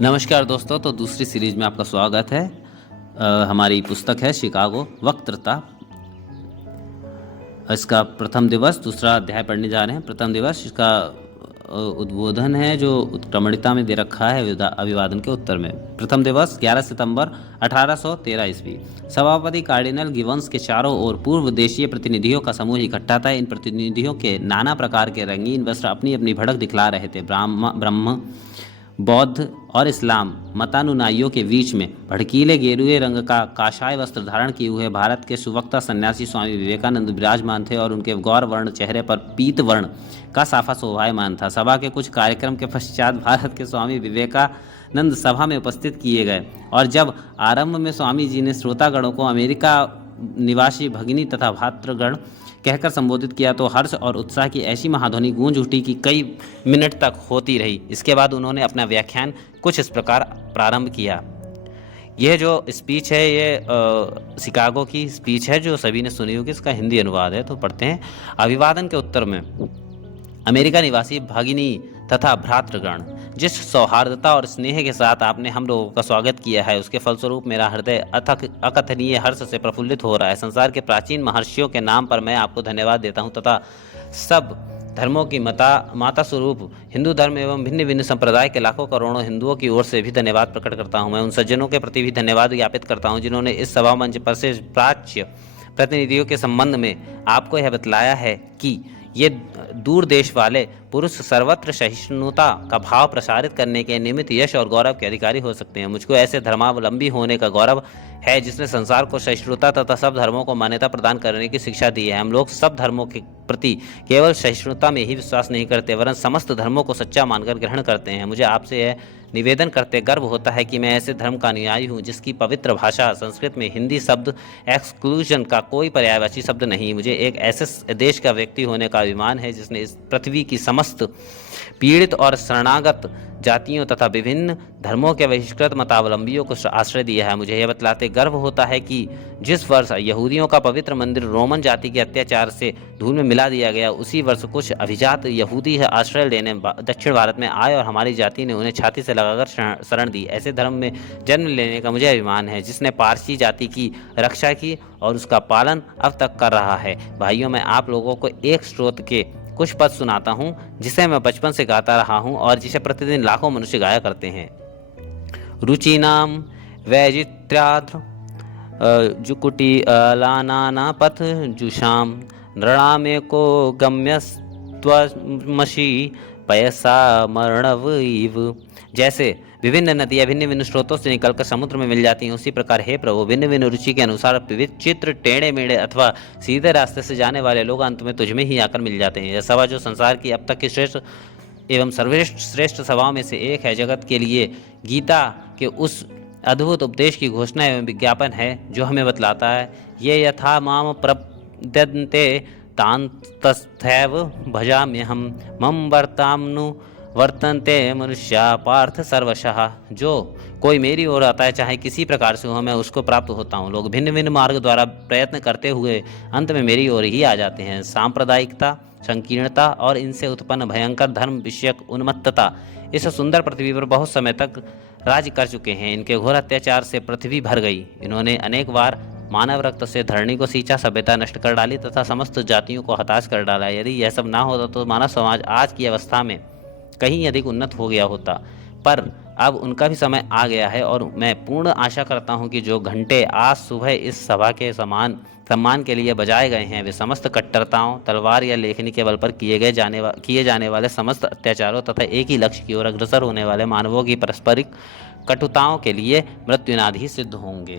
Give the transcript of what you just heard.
नमस्कार दोस्तों। तो दूसरी सीरीज में आपका स्वागत है। हमारी पुस्तक है शिकागो वक्तृता। इसका प्रथम दिवस दूसरा अध्याय पढ़ने जा रहे हैं। प्रथम दिवस इसका उद्बोधन है जो उत्क्रमणिका में दे रखा है अभिवादन के उत्तर में। प्रथम दिवस 11 सितंबर 1813 ईस्वी। सभापति कार्डिनल गिवंस के चारों ओर पूर्व देशीय प्रतिनिधियों का समूह इकट्ठा था। इन प्रतिनिधियों के नाना प्रकार के रंगीन वस्त्र अपनी अपनी भड़क दिखला रहे थे। ब्रह्म बौद्ध और इस्लाम मतानुयायियों के बीच में भड़कीले गेरुए रंग का काशाय वस्त्र धारण किए हुए भारत के सुवक्ता सन्यासी स्वामी विवेकानंद विराजमान थे और उनके गौर वर्ण चेहरे पर पीत वर्ण का साफा शोभायमान था। सभा के कुछ कार्यक्रम के पश्चात भारत के स्वामी विवेकानंद सभा में उपस्थित किए गए और जब आरंभ में स्वामी जी ने श्रोतागणों को अमेरिका निवासी भगिनी तथा भातृगण कहकर संबोधित किया तो हर्ष और उत्साह की ऐसी महाध्वनि गूंज उठी कि कई मिनट तक होती रही। इसके बाद उन्होंने अपना व्याख्यान कुछ इस प्रकार प्रारंभ किया। यह जो स्पीच है ये शिकागो की स्पीच है जो सभी ने सुनी होगी। इसका हिंदी अनुवाद है, तो पढ़ते हैं। अभिवादन के उत्तर में अमेरिका निवासी भगिनी तथा भ्रातृगण, जिस सौहार्दता और स्नेह के साथ आपने हम लोगों का स्वागत किया है उसके फलस्वरूप मेरा हृदय अथक अकथनीय हर्ष से प्रफुल्लित हो रहा है। संसार के प्राचीन महर्षियों के नाम पर मैं आपको धन्यवाद देता हूँ तथा सब धर्मों की माता स्वरूप हिंदू धर्म एवं भिन्न भिन्न संप्रदाय के लाखों करोड़ों हिंदुओं की ओर से भी धन्यवाद प्रकट करता हूँ। मैं उन सज्जनों के प्रति भी धन्यवाद ज्ञापित करता हूँ जिन्होंने इस सभा मंच पर से प्राच्य प्रतिनिधियों के संबंध में आपको यह बतलाया है कि ये दूर देश वाले पुरुष सर्वत्र सहिष्णुता का भाव प्रसारित करने के निमित्त यश और गौरव के अधिकारी हो सकते हैं। मुझको ऐसे धर्मावलंबी होने का गौरव है जिसने संसार को सहिष्णुता तथा सब धर्मों को मान्यता प्रदान करने की शिक्षा दी है। हम लोग सब धर्मों के प्रति केवल सहिष्णुता में ही विश्वास नहीं करते वरन समस्त धर्मों को सच्चा मानकर ग्रहण करते हैं। मुझे आपसे यह निवेदन करते गर्व होता है कि मैं ऐसे धर्म का अनुयायी हूँ जिसकी पवित्र भाषा संस्कृत में हिंदी शब्द एक्सक्लूजन का कोई पर्यायवाची शब्द नहीं। मुझे एक ऐसे देश का व्यक्ति होने का अभिमान है जिसने इस पृथ्वी की समस्त पीड़ित और शरणागत जातियों तथा विभिन्न धर्मों के बहिष्कृत मतावलंबियों को आश्रय दिया है। मुझे यह बतलाते गर्व होता है कि जिस वर्ष यहूदियों का पवित्र मंदिर रोमन जाति के अत्याचार से धूल में मिला दिया गया उसी वर्ष कुछ अभिजात यहूदी आश्रय लेने दक्षिण भारत में आए और हमारी जाति ने उन्हें छाती से लगाकर शरण दी। ऐसे धर्म में जन्म लेने का मुझे अभिमान है जिसने पारसी जाति की रक्षा की और उसका पालन अब तक कर रहा है। भाइयों, मैं आप लोगों को एक स्रोत के कुछ पद सुनाता हूँ जिसे मैं बचपन से गाता रहा हूँ और जिसे प्रतिदिन लाखों मनुष्य गाया करते हैं। रुचिनाम वैजित्र्याद्र जुकुटी लानाना पथ जुषाम नृणामे को गम्यस्त्वमसि पयसा मर्णव इव। जैसे विभिन्न नदियाँ भिन्न भिन्न स्रोतों से निकलकर समुद्र में मिल जाती हैं उसी प्रकार हे प्रभु भिन्न भिन्न रुचि के अनुसार विचित्र टेढ़े मेढ़े अथवा सीधे रास्ते से जाने वाले लोग अंत में तुझ में ही आकर मिल जाते हैं। यह सभा जो संसार की अब तक की श्रेष्ठ एवं सर्वश्रेष्ठ सभाओं में से एक है, जगत के लिए गीता के उस अद्भुत उपदेश की घोषणा एवं विज्ञापन है जो हमें बतलाता है ये यथा माम प्रपद्यन्ते तान् तथैव भजाम्यहम् मम वर्तामनु वर्तन्ते मनुष्या पार्थ सर्वशः। जो कोई मेरी ओर आता है चाहे किसी प्रकार से हो मैं उसको प्राप्त होता हूँ। लोग भिन्न भिन्न मार्ग द्वारा प्रयत्न करते हुए अंत में मेरी ओर ही आ जाते हैं। सांप्रदायिकता, संकीर्णता और इनसे उत्पन्न भयंकर धर्म विषयक उन्मत्तता इस सुंदर पृथ्वी पर बहुत समय तक राज्य कर चुके हैं। इनके घोर अत्याचार से पृथ्वी भर गई। इन्होंने अनेक बार मानव रक्त से धरणी को सींचा, सभ्यता नष्ट कर डाली तथा समस्त जातियों को हताश कर डाला। यदि यह सब ना होता तो मानव समाज आज की अवस्था में कहीं अधिक उन्नत हो गया होता, पर अब उनका भी समय आ गया है और मैं पूर्ण आशा करता हूं कि जो घंटे आज सुबह इस सभा के सम्मान के लिए बजाए गए हैं वे समस्त कट्टरताओं, तलवार या लेखनी के बल पर किए जाने वाले समस्त अत्याचारों तथा एक ही लक्ष्य की ओर अग्रसर होने वाले मानवों की पारस्परिक कटुताओं के लिए मृत्युनाद ही सिद्ध होंगे।